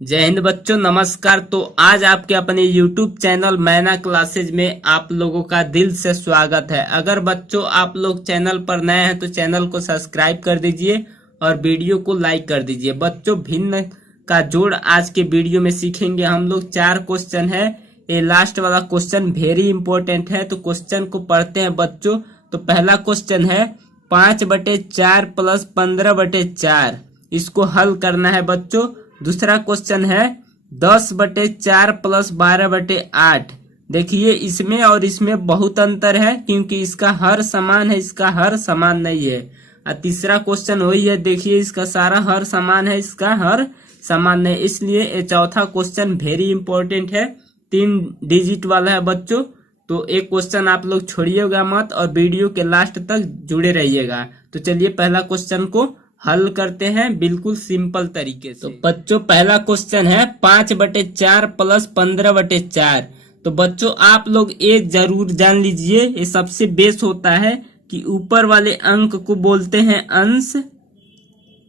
जय हिंद बच्चों, नमस्कार। तो आज आपके अपने YouTube चैनल मैना क्लासेज में आप लोगों का दिल से स्वागत है। अगर बच्चों आप लोग चैनल पर नए हैं तो चैनल को सब्सक्राइब कर दीजिए और वीडियो को लाइक कर दीजिए। बच्चों भिन्न का जोड़ आज के वीडियो में सीखेंगे हम लोग। 4 क्वेश्चन है, ये लास्ट वाला क्वेश्चन वेरी इंपॉर्टेंट है, तो क्वेश्चन को पढ़ते हैं बच्चों। तो पहला क्वेश्चन है 5/4 प्लस 15/4, इसको हल करना है बच्चों। दूसरा क्वेश्चन है 10/4 प्लस 12/8। देखिए इसमें और इसमें बहुत अंतर है, क्योंकि इसका हर समान है, इसका हर समान नहीं है। और तीसरा क्वेश्चन वही है, देखिए इसका सारा हर समान है, इसका हर समान नहीं, इसलिए ये चौथा क्वेश्चन वेरी इंपॉर्टेंट है, 3 डिजिट वाला है बच्चों। तो एक क्वेश्चन आप लोग छोड़िएगा मत और वीडियो के लास्ट तक जुड़े रहिएगा। तो चलिए पहला क्वेश्चन को हल करते हैं बिल्कुल सिंपल तरीके से। तो बच्चों पहला क्वेश्चन है 5/4 प्लस 15/4। तो बच्चों आप लोग ये जरूर जान लीजिए, ये सबसे बेस होता है कि ऊपर वाले अंक को बोलते हैं अंश।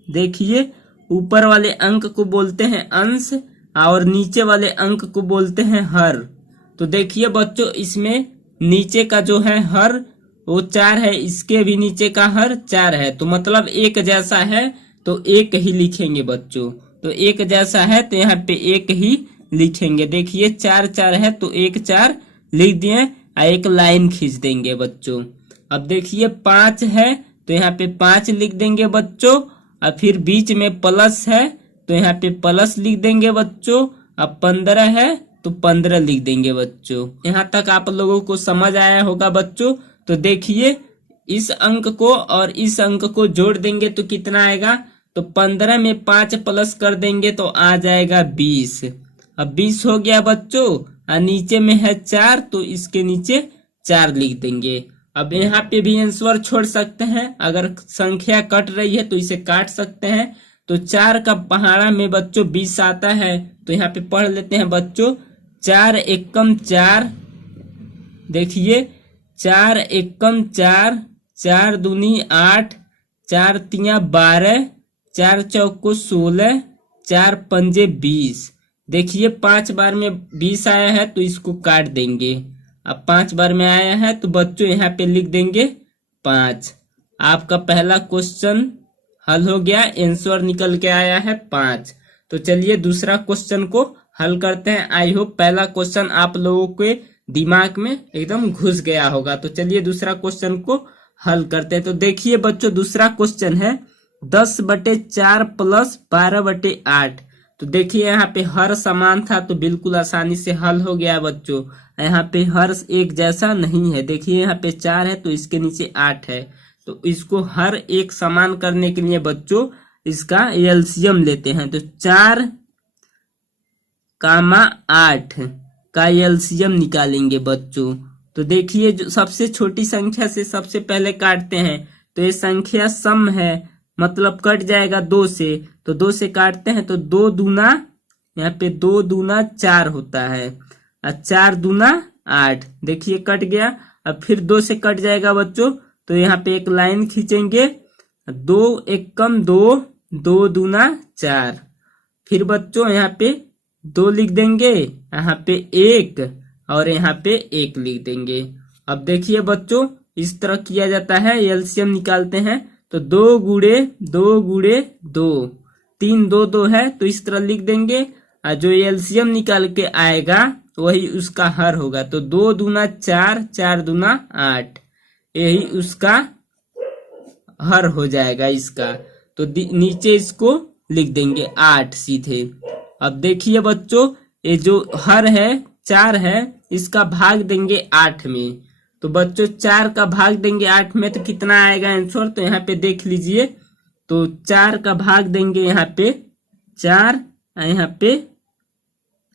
देखिए ऊपर वाले अंक को बोलते हैं अंश और नीचे वाले अंक को बोलते हैं हर। तो देखिए बच्चों इसमें नीचे का जो है हर वो 4 है, इसके भी नीचे का हर 4 है, तो मतलब एक जैसा है तो एक ही लिखेंगे बच्चों। तो एक जैसा है तो यहाँ पे एक ही लिखेंगे। देखिए 4 है तो 1 लिख दिए और एक लाइन खींच देंगे बच्चों। अब देखिए 5 है तो यहाँ पे 5 लिख देंगे बच्चों, और फिर बीच में प्लस है तो यहाँ पे प्लस लिख देंगे बच्चों। अब 15 है तो 15 लिख देंगे बच्चों। यहाँ तक आप लोगों को समझ आया होगा बच्चों। तो देखिए इस अंक को और इस अंक को जोड़ देंगे तो कितना आएगा, तो 15 में 5 प्लस कर देंगे तो आ जाएगा 20। अब 20 हो गया बच्चों, और नीचे में है 4 तो इसके नीचे 4 लिख देंगे। अब यहाँ पे भी आंसर छोड़ सकते हैं, अगर संख्या कट रही है तो इसे काट सकते हैं। तो 4 का पहाड़ा में बच्चों 20 आता है, तो यहाँ पे पढ़ लेते हैं बच्चों। 4 एकम 4, देखिए 4 एकम 4, 4 दूनी 8, 4 तिया 12, 4 चौको 16, 4 पंजे 20। देखिए 5 बार में 20 आया है तो इसको काट देंगे। अब 5 बार में आया है तो बच्चों यहाँ पे लिख देंगे 5। आपका पहला क्वेश्चन हल हो गया, आंसर निकल के आया है 5। तो चलिए दूसरा क्वेश्चन को हल करते हैं। आई होप पहला क्वेश्चन आप लोगों के दिमाग में एकदम घुस गया होगा। तो चलिए दूसरा क्वेश्चन को हल करते हैं। तो देखिए बच्चों दूसरा क्वेश्चन है 10/4 प्लस 12/8। तो देखिए यहाँ पे हर समान था तो बिल्कुल आसानी से हल हो गया बच्चों। यहाँ पे हर एक जैसा नहीं है, देखिए यहाँ पे 4 है तो इसके नीचे 8 है, तो इसको हर एक समान करने के लिए बच्चों इसका एलसीएम लेते हैं। तो 4, 8 का एलसीएम निकालेंगे बच्चों। तो देखिए जो सबसे छोटी संख्या से सबसे पहले काटते हैं, तो ये संख्या सम है, मतलब कट जाएगा 2 से, तो 2 से काटते हैं तो 2 दूना, यहाँ पे 2 दूना 4 होता है, और 4 दूना 8। देखिए कट गया। अब फिर 2 से कट जाएगा बच्चों, तो यहाँ पे एक लाइन खींचेंगे, 2 एकम 2, 2 दूना 4। फिर बच्चों यहाँ पे 2 लिख देंगे, यहाँ पे 1 और यहाँ पे 1 लिख देंगे। अब देखिए बच्चों इस तरह किया जाता है, एलसीएम निकालते हैं। तो 2 गुणे 2 गुणे 2, 3 2 2 है तो इस तरह लिख देंगे, और जो एलसीएम निकाल के आएगा वही उसका हर होगा। तो 2 दूना 4, 4 दूना 8, यही उसका हर हो जाएगा इसका। तो नीचे इसको लिख देंगे 8 सीधे। अब देखिए बच्चों ये जो हर है 4 है, इसका भाग देंगे 8 में। तो बच्चों 4 का भाग देंगे 8 में तो कितना आएगा आंसर, तो यहाँ पे देख लीजिए। तो 4 का भाग देंगे यहाँ पे 4, यहाँ पे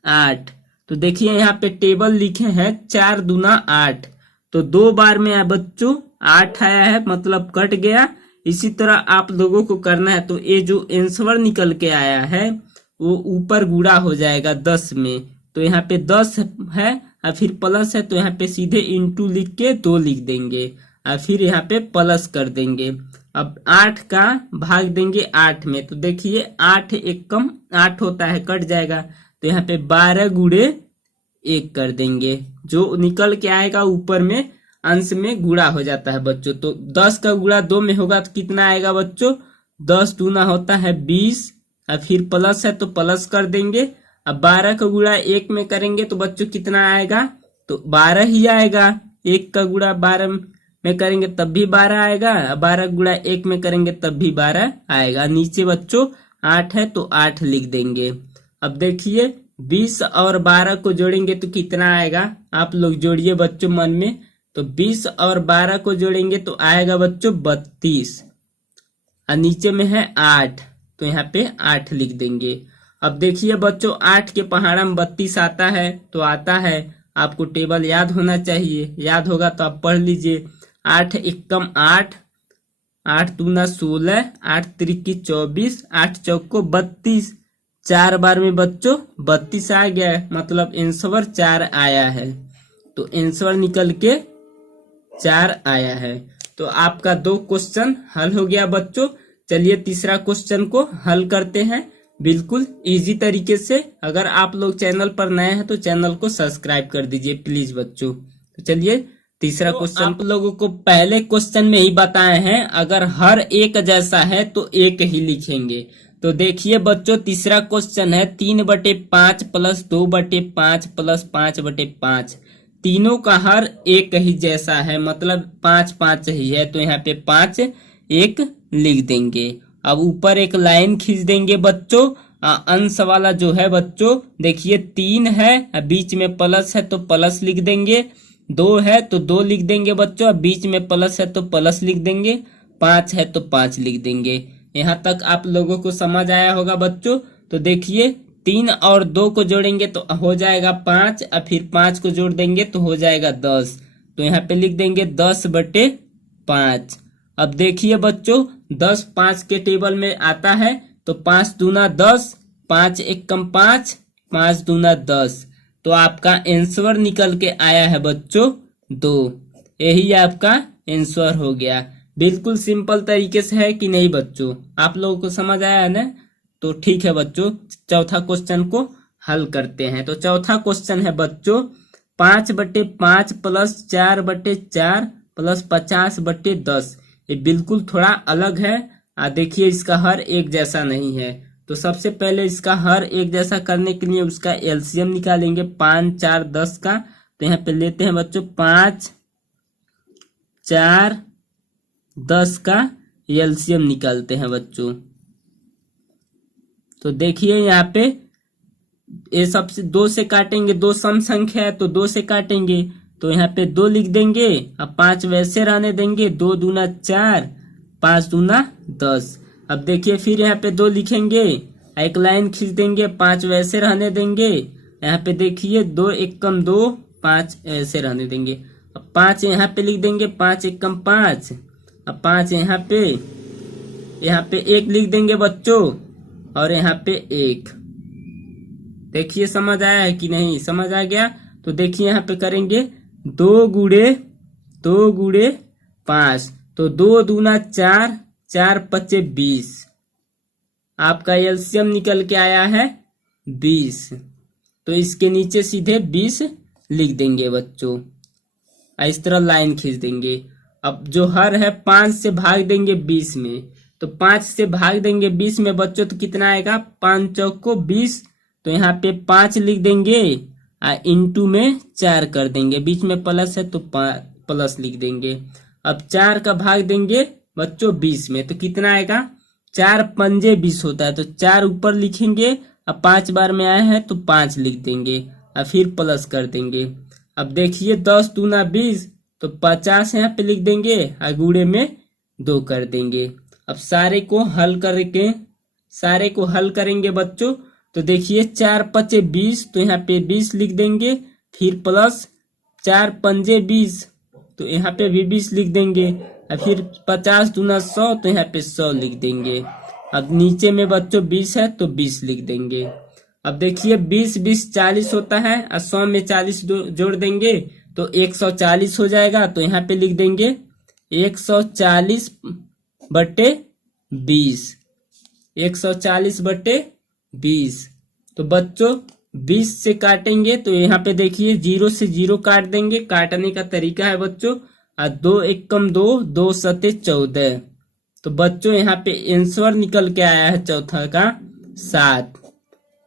8। तो देखिए यहाँ पे टेबल लिखे हैं 4 दूना 8, तो 2 बार में बच्चों 8 आया है, मतलब कट गया। इसी तरह आप लोगों को करना है। तो ये जो आंसर निकल के आया है वो ऊपर गुणा हो जाएगा 10 में। तो यहाँ पे 10 है और फिर प्लस है, तो यहाँ पे सीधे इंटू लिख के 2 लिख देंगे और फिर यहाँ पे प्लस कर देंगे। अब 8 का भाग देंगे 8 में, तो देखिए 8 एक कम 8 होता है, कट जाएगा। तो यहाँ पे 12 गुणे 1 कर देंगे, जो निकल के आएगा ऊपर में अंश में गुणा हो जाता है बच्चों। तो 10 का गुणा 2 में होगा तो कितना आएगा बच्चों, 10 दूना होता है 20, और फिर प्लस है तो प्लस कर देंगे। अब 12 का गुणा 1 में करेंगे तो बच्चों कितना आएगा, तो 12 ही आएगा। 1 का गुणा 12 में करेंगे तब भी 12 आएगा, 12 गुणा 1 में करेंगे तब भी 12 आएगा। नीचे बच्चों 8 है तो 8 लिख देंगे। अब देखिए 20 और 12 को जोड़ेंगे तो कितना आएगा, आप लोग जोड़िए बच्चों मन में। तो 20 और 12 को जोड़ेंगे तो आएगा बच्चों 32, और नीचे में है 8, तो यहाँ पे 8 लिख देंगे। अब देखिए बच्चों 8 के पहाड़ा में 32 आता है, तो आता है, आपको टेबल याद होना चाहिए, याद होगा तो आप पढ़ लीजिए। 8 एकम 8, 8 दूना 16, 8 त्रिकी 24, 8 चौको 32, 4 बार में बच्चों 32 आ गया है, मतलब आंसर 4 आया है। तो आंसर निकल के 4 आया है। तो आपका 2 क्वेश्चन हल हो गया बच्चों। चलिए तीसरा क्वेश्चन को हल करते हैं बिल्कुल इजी तरीके से। अगर आप लोग चैनल पर नए हैं तो चैनल को सब्सक्राइब कर दीजिए प्लीज बच्चों। तो चलिए तीसरा क्वेश्चन, आप लोगों को पहले क्वेश्चन में ही बताए हैं, अगर हर एक जैसा है तो एक ही लिखेंगे। तो देखिए बच्चों तीसरा क्वेश्चन है 3/5 प्लस 2/5 प्लस 5/5, तीनों का हर एक ही जैसा है, मतलब 5 5 ही है, तो यहाँ पे 5 1 लिख देंगे। अब ऊपर एक लाइन खींच देंगे बच्चों, अंश वाला जो है बच्चों देखिए 3 है, बीच में प्लस है तो प्लस लिख देंगे, 2 है तो 2 लिख देंगे बच्चों, बीच में प्लस है तो प्लस लिख देंगे, 5 है तो 5 लिख देंगे। यहाँ तक आप लोगों को समझ आया होगा बच्चों। तो देखिए 3 और 2 को जोड़ेंगे तो हो जाएगा 5, और फिर 5 को जोड़ देंगे तो हो जाएगा 10, तो यहाँ पे लिख देंगे 10/5। अब देखिए बच्चों 10 5 के टेबल में आता है, तो 5 दूना 10, 5 एकम 5, 5 दूना 10, तो आपका आंसर निकल के आया है बच्चों 2। यही आपका आंसर हो गया। बिल्कुल सिंपल तरीके से है कि नहीं बच्चों, आप लोगों को समझ आया है ना। तो ठीक है बच्चों, चौथा क्वेश्चन को हल करते हैं। तो चौथा क्वेश्चन है बच्चों 5/5 प्लस 4/4 प्लस 50/10, ये बिल्कुल थोड़ा अलग है। देखिए इसका हर एक जैसा नहीं है, तो सबसे पहले इसका हर एक जैसा करने के लिए उसका एलसीएम निकालेंगे 5 4 10 का। तो यहाँ पे लेते हैं बच्चों 5 4 10 का एलसीएम निकालते हैं बच्चों। तो देखिए यहाँ पे ये सबसे 2 से काटेंगे, 2 सम संख्या है तो 2 से काटेंगे, तो यहाँ पे 2 लिख देंगे। अब 5 वैसे रहने देंगे, 2 दूना 4, 5 दूना 10। अब देखिए फिर यहाँ पे 2 लिखेंगे, एक लाइन खींच देंगे, 5 वैसे रहने देंगे। यहाँ पे देखिए 2 एकम 2, 5 ऐसे रहने देंगे। अब 5 यहाँ पे लिख देंगे, 5 एकम 5, अब 5 यहाँ पे 1 लिख देंगे बच्चों, और यहाँ पे 1। देखिए समझ आया है कि नहीं, समझ आ गया। तो देखिए यहाँ पे करेंगे 2 गुणे 5, तो 2 दूना 4, 4 पचे 20, आपका एलसीएम निकल के आया है 20। तो इसके नीचे सीधे 20 लिख देंगे बच्चों, इस तरह लाइन खींच देंगे। अब जो हर है 5 से भाग देंगे 20 में, तो 5 से भाग देंगे 20 में बच्चों तो कितना आएगा, 5 चौको 20, तो यहाँ पे 5 लिख देंगे, इंटू में 4 कर देंगे, बीच में प्लस है तो प्लस लिख देंगे। अब 4 का भाग देंगे बच्चों 20 में, तो कितना आएगा, 4 पंजे 20 होता है, तो 4 ऊपर लिखेंगे, अब 5 बार में आए हैं तो 5 लिख देंगे, और फिर प्लस कर देंगे। अब देखिए 10 दूना 20, तो 50 यहाँ पे लिख देंगे, और गुणे में 2 कर देंगे। अब सारे को हल करेंगे बच्चों। तो देखिए 4 पचे 20, तो यहाँ पे 20 लिख देंगे, फिर प्लस 4 पंजे 20, तो यहाँ पे भी 20 लिख देंगे, और फिर 50 दूना 100, तो यहाँ पे 100 लिख देंगे। अब नीचे में बच्चों 20 है तो 20 लिख देंगे। अब देखिए 20 20 40 होता है, और 100 में 40 जोड़ देंगे तो 140 हो जाएगा, तो यहाँ पे लिख देंगे 140 बटे 20, 140/20। तो बच्चों 20 से काटेंगे तो यहाँ पे देखिए 0 से 0 काट देंगे। काटने का तरीका है बच्चों, 2 एकम 2, 2 सते 14। तो बच्चों यहाँ पे आंसर निकल के आया है चौथा का 7।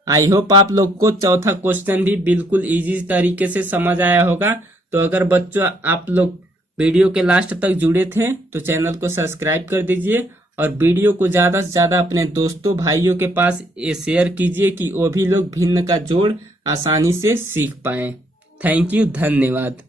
आई होप आप लोग को चौथा क्वेश्चन भी बिल्कुल इजी तरीके से समझ आया होगा। तो अगर बच्चों आप लोग वीडियो के लास्ट तक जुड़े थे तो चैनल को सब्सक्राइब कर दीजिए और वीडियो को ज्यादा से ज्यादा अपने दोस्तों भाइयों के पास ये शेयर कीजिए कि वो भी लोग भिन्न का जोड़ आसानी से सीख पाए। थैंक यू, धन्यवाद।